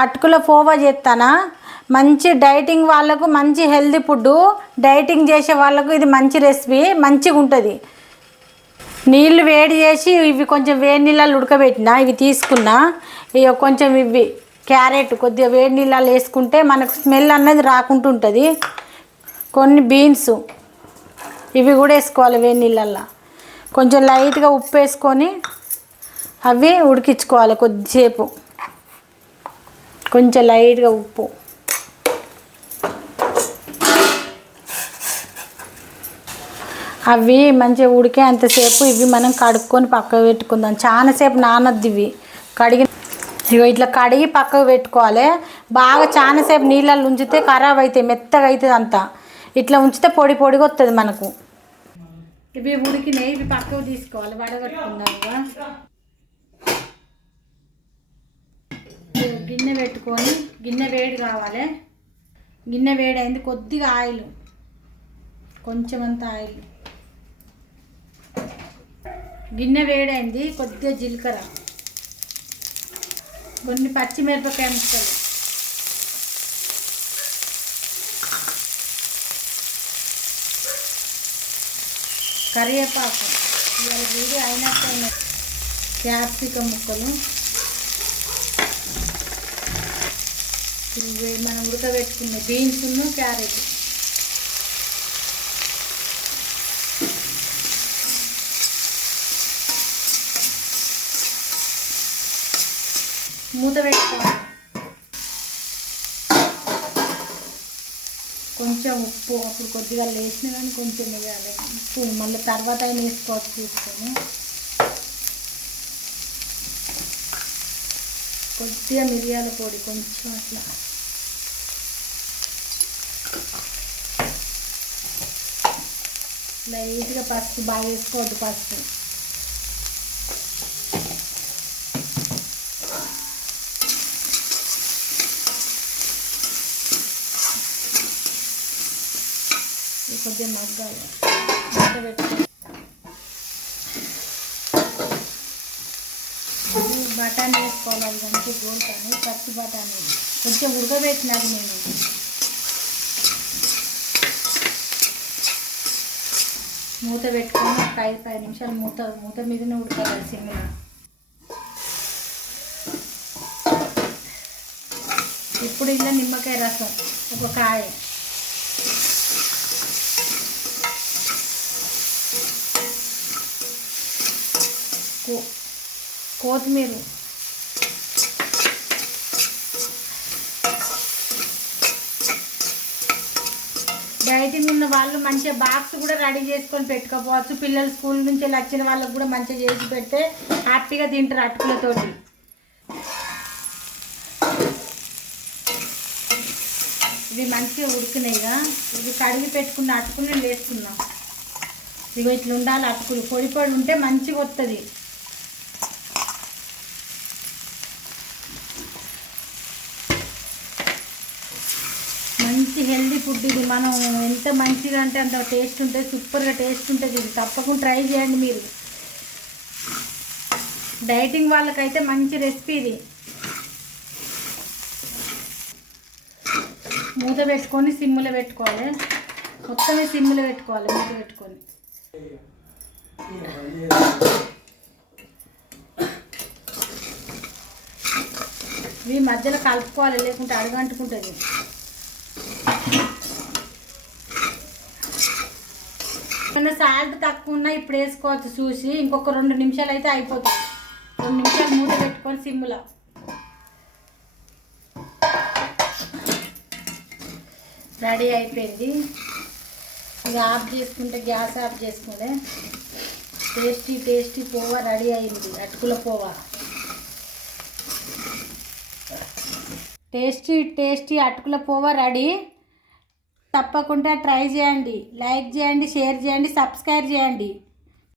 అటుకుల పోవా చేస్తానా? మంచి డైటింగ్ వాళ్ళకు మంచి హెల్తీ ఫుడ్ డైటింగ్ చేసే వాళ్ళకు ఇది మంచి రెసిపీ మంచిగా ఉంటుంది. నీళ్ళు వేడి చేసి ఇవి కొంచెం వేడి నీళ్ళలో ఉడకబెట్టిన ఇవి తీసుకున్నా ఇవి కొంచెం ఇవి క్యారెట్ కొద్దిగా వేడి నీళ్ళలో వేసుకుంటే మనకు స్మెల్ అనేది రాకుండా ఉంటుంది. కొన్ని బీన్స్ ఇవి కూడా వేసుకోవాలి వేడి నీళ్ళల్లో. కొంచెం లైట్గా ఉప్పు వేసుకొని అవి ఉడికించుకోవాలి కొద్దిసేపు. కొంచెం లైట్గా ఉప్పు. అవి మంచిగా ఉడికే అంతసేపు ఇవి మనం కడుక్కొని పక్కకు పెట్టుకుందాం. చాలాసేపు నానద్దు ఇవి. కడిగి ఇగో ఇట్లా కడిగి పక్కకు పెట్టుకోవాలి. బాగా చాలాసేపు నీళ్ళల్లో ఉంచితే ఖరాబ్ అవుతాయి మెత్తగా అవుతుంది అంతా. ఇట్లా ఉంచితే పొడి పొడిగా వస్తుంది మనకు. ఇవి ఉడికినాయి ఇవి పక్కకు తీసుకోవాలి. వడగట్టుకుందాం ఇక. ఇగో గిన్నె పెట్టుకొని గిన్నె వేడి కావాలి. గిన్నె వేడి అయింది కొద్దిగా ఆయిల్ కొంచెం అంత ఆయిల్. గిన్నె వేడైంది కొద్దిగా జీలకర్ర కొన్ని పచ్చిమిరపకాయ ముక్కలు. కరివేపాకు ఇవాళ వేడి అయినట్టు క్యాప్సికం ముక్కలు. ఇవి మనం ఉడకబెట్టుకున్న బీన్స్ క్యారెట్. మూత పెట్టుకోవాలి. కొంచెం ఉప్పు అప్పుడు కొద్దిగా లేచిన కానీ కొంచెం వేయాలి. ఉప్పు మళ్ళీ తర్వాత అయినా వేసుకోవచ్చు తీసుకొని. కొద్దిగా మిరియాల పొడి కొంచెం అట్లా. లైట్గా పసుపు బాగా వేసుకోవద్దు పసుపు. కొద్దిగా మగ్గాలి. మగ్గ పెట్టుకో ఇది బఠానీ వేసుకోవాలి అది మంచిగా గోలుతాను. పచ్చి బఠానీ. కొంచెం ఉడకబెట్టినది నేను. మూత పెట్టుకొని ఒక ఐదు పది నిమిషాలు మూత మూత మీదనే ఉడకాలి సిమ్లో. ఇప్పుడు ఇలా నిమ్మకాయ రసం ఒక కాయ. కో కొత్తిమీర. డైటింగ్ ఉన్న వాళ్ళు మంచిగా బాక్స్ కూడా రెడీ చేసుకొని పెట్టుకోపోవచ్చు పిల్లలు స్కూల్ నుంచి వచ్చిన వాళ్ళకి కూడా మంచిగా చేసి పెడితే హ్యాపీగా తింటారు అటుకులతోటి. ఇవి మంచిగా ఉడికినాయిగా ఇవి కడిగి పెట్టుకున్న అటుకులు నేను వేసుకున్నాం ఇవి ఇట్లా ఉండాలి అటుకులు. పొడి పొడి ఉంటే మంచిగా వస్తుంది మంచి హెల్దీ ఫుడ్ ఇది. మనం ఎంత మంచిగా అంటే అంత టేస్ట్ ఉంటుంది సూపర్గా టేస్ట్ ఉంటుంది. ఇది తప్పకుండా ట్రై చేయండి మీరు. డైటింగ్ వాళ్ళకైతే మంచి రెసిపీ ఇది. మూత పెట్టుకొని సిమ్ములో పెట్టుకోవాలి. మొత్తమే సిమ్ములో పెట్టుకోవాలి మూత పెట్టుకొని. ఇవి మధ్యలో కలుపుకోవాలి లేకుంటే అడుగంటుకుంటుంది. నిన్న సాల్ట్ తక్కువ ఉన్నా ఇప్పుడు వేసుకోవచ్చు చూసి. ఇంకొక రెండు నిమిషాలు అయితే అయిపోతుంది. రెండు నిమిషాలు మూత పెట్టుకొని సిమ్లో రెడీ అయిపోయింది. ఇక ఆఫ్ చేసుకుంటే గ్యాస్ ఆఫ్ చేసుకుంటే టేస్టీ టేస్టీ పోవా రెడీ అయింది. అటుకుల పోవా. టేస్టీ టేస్టీ అటుకుల పోవా రెడీ. తప్పకుండా ట్రై చేయండి. లైక్ చేయండి షేర్ చేయండి సబ్స్క్రైబ్ చేయండి.